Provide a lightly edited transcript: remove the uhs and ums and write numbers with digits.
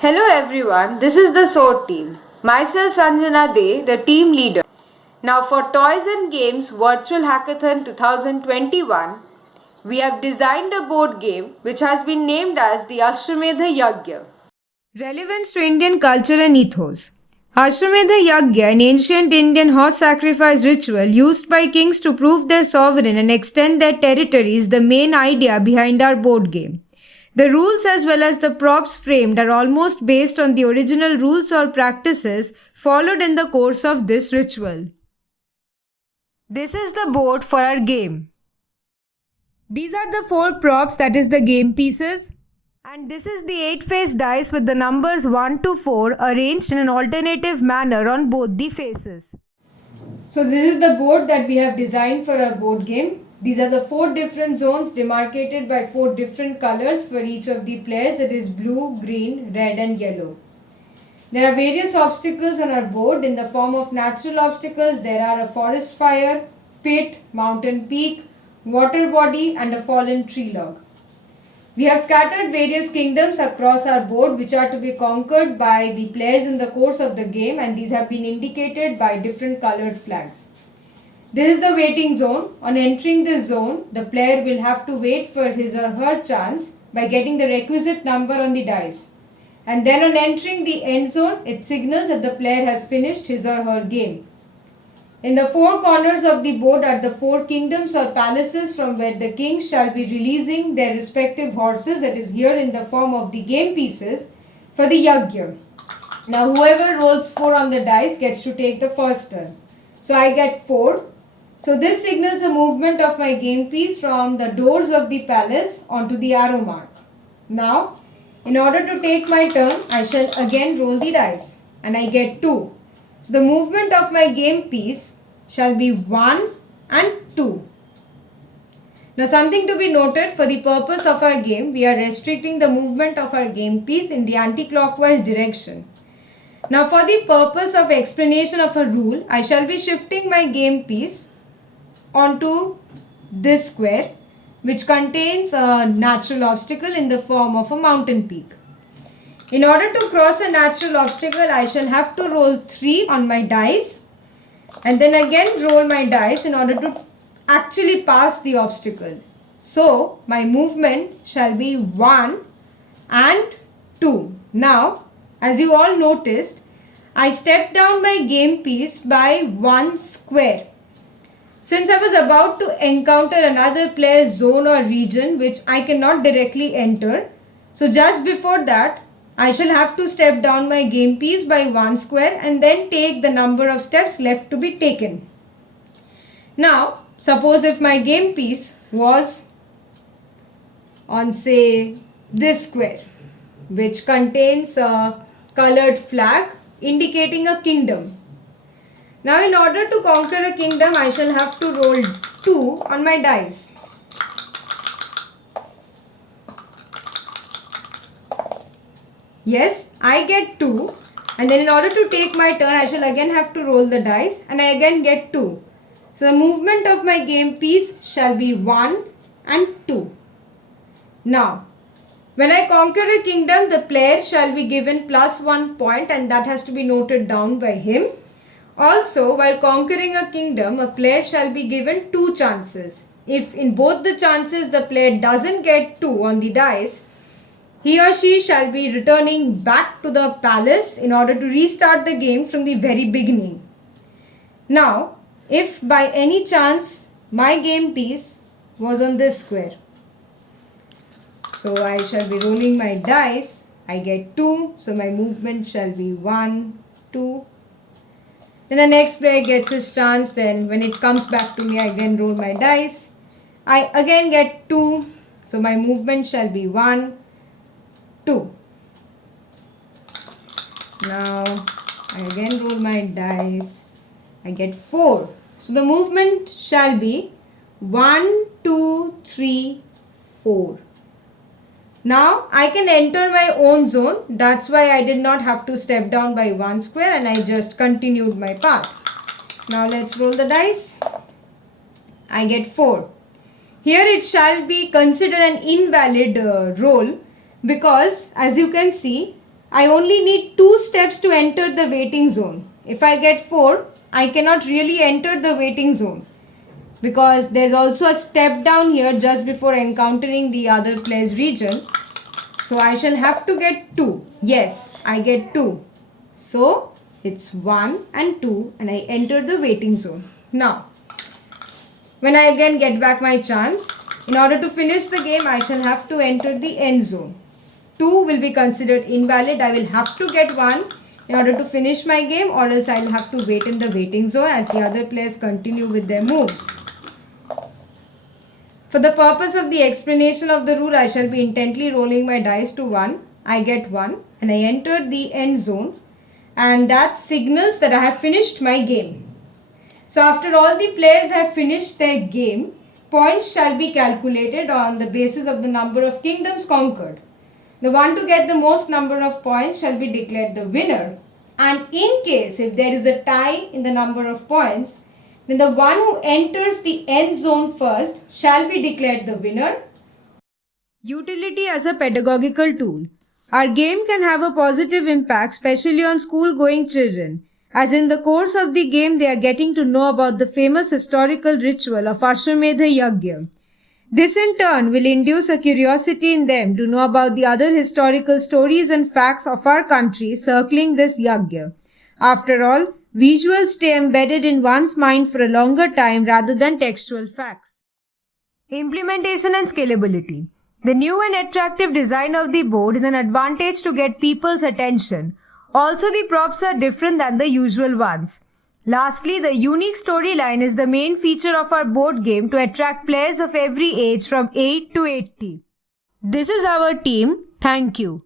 Hello everyone, this is the SWORD team. Myself Sanjana De, the team leader. Now for Toys and Games Virtual Hackathon 2021, we have designed a board game which has been named as the Ashwamedha Yagya. Relevance to Indian culture and ethos. Ashwamedha Yagya, an ancient Indian horse sacrifice ritual used by kings to prove their sovereign and extend their territory, is the main idea behind our board game. The rules as well as the props framed are almost based on the original rules or practices followed in the course of this ritual. This is the board for our game. These are the 4 props, that is the game pieces. And this is the 8-face dice with the numbers 1 to 4 arranged in an alternative manner on both the faces. So this is the board that we have designed for our board game. These are the 4 different zones demarcated by 4 different colors for each of the players. It is blue, green, red and yellow. There are various obstacles on our board in the form of natural obstacles. There are a forest fire, pit, mountain peak, water body and a fallen tree log. We have scattered various kingdoms across our board which are to be conquered by the players in the course of the game, and these have been indicated by different colored flags. This is the waiting zone. On entering this zone, the player will have to wait for his or her chance by getting the requisite number on the dice. And then on entering the end zone, it signals that the player has finished his or her game. In the 4 corners of the board are the 4 kingdoms or palaces from where the kings shall be releasing their respective horses, that is here in the form of the game pieces, for the Yagya. Now whoever rolls 4 on the dice gets to take the first turn. So I get 4. So this signals a movement of my game piece from the doors of the palace onto the arrow mark. Now, in order to take my turn, I shall again roll the dice and I get 2. So the movement of my game piece shall be 1 and 2. Now something to be noted, for the purpose of our game, we are restricting the movement of our game piece in the anti-clockwise direction. Now for the purpose of explanation of a rule, I shall be shifting my game piece onto this square which contains a natural obstacle in the form of a mountain peak. In order to cross a natural obstacle, I shall have to roll 3 on my dice and then again roll my dice in order to actually pass the obstacle. So my movement shall be 1 and 2. Now, as you all noticed, I stepped down my game piece by 1 square. Since I was about to encounter another player's zone or region which I cannot directly enter, so just before that, I shall have to step down my game piece by 1 square and then take the number of steps left to be taken. Now, suppose if my game piece was on, say, this square which contains a colored flag indicating a kingdom. Now in order to conquer a kingdom, I shall have to roll 2 on my dice. Yes, I get 2, and then in order to take my turn, I shall again have to roll the dice and I again get 2. So the movement of my game piece shall be 1 and 2. Now, when I conquer a kingdom, the player shall be given +1 point and that has to be noted down by him. Also, while conquering a kingdom, a player shall be given 2 chances. If in both the chances the player doesn't get 2 on the dice, he or she shall be returning back to the palace in order to restart the game from the very beginning. Now, if by any chance my game piece was on this square, so I shall be rolling my dice, I get 2, so my movement shall be 1, 2. Then the next player gets his chance, then when it comes back to me, I again roll my dice. I again get 2, so my movement shall be 1, 2. Now I again roll my dice. I get 4. So the movement shall be 1, 2, 3, 4. Now I can enter my own zone. That's why I did not have to step down by 1 square and I just continued my path. Now let's roll the dice. I get 4. Here it shall be considered an invalid roll because as you can see, I only need 2 steps to enter the waiting zone. If I get 4, I cannot really enter the waiting zone, because there's also a step down here just before encountering the other player's region. So I shall have to get 2. Yes, I get 2. So it's 1 and 2 and I enter the waiting zone. Now, when I again get back my chance, in order to finish the game, I shall have to enter the end zone. 2 will be considered invalid. I will have to get 1 in order to finish my game, or else I will have to wait in the waiting zone as the other players continue with their moves. For the purpose of the explanation of the rule, I shall be intently rolling my dice to 1. I get 1 and I enter the end zone, and that signals that I have finished my game. So after all the players have finished their game, points shall be calculated on the basis of the number of kingdoms conquered. The one to get the most number of points shall be declared the winner, and in case if there is a tie in the number of points, then the one who enters the end zone first shall be declared the winner. Utility as a pedagogical tool. Our game can have a positive impact, especially on school-going children, as in the course of the game they are getting to know about the famous historical ritual of Ashwamedha Yagya. This in turn will induce a curiosity in them to know about the other historical stories and facts of our country circling this Yagya. After all, visuals stay embedded in one's mind for a longer time rather than textual facts. Implementation and scalability. The new and attractive design of the board is an advantage to get people's attention. Also, the props are different than the usual ones. Lastly, the unique storyline is the main feature of our board game to attract players of every age from 8 to 80. This is our team. Thank you.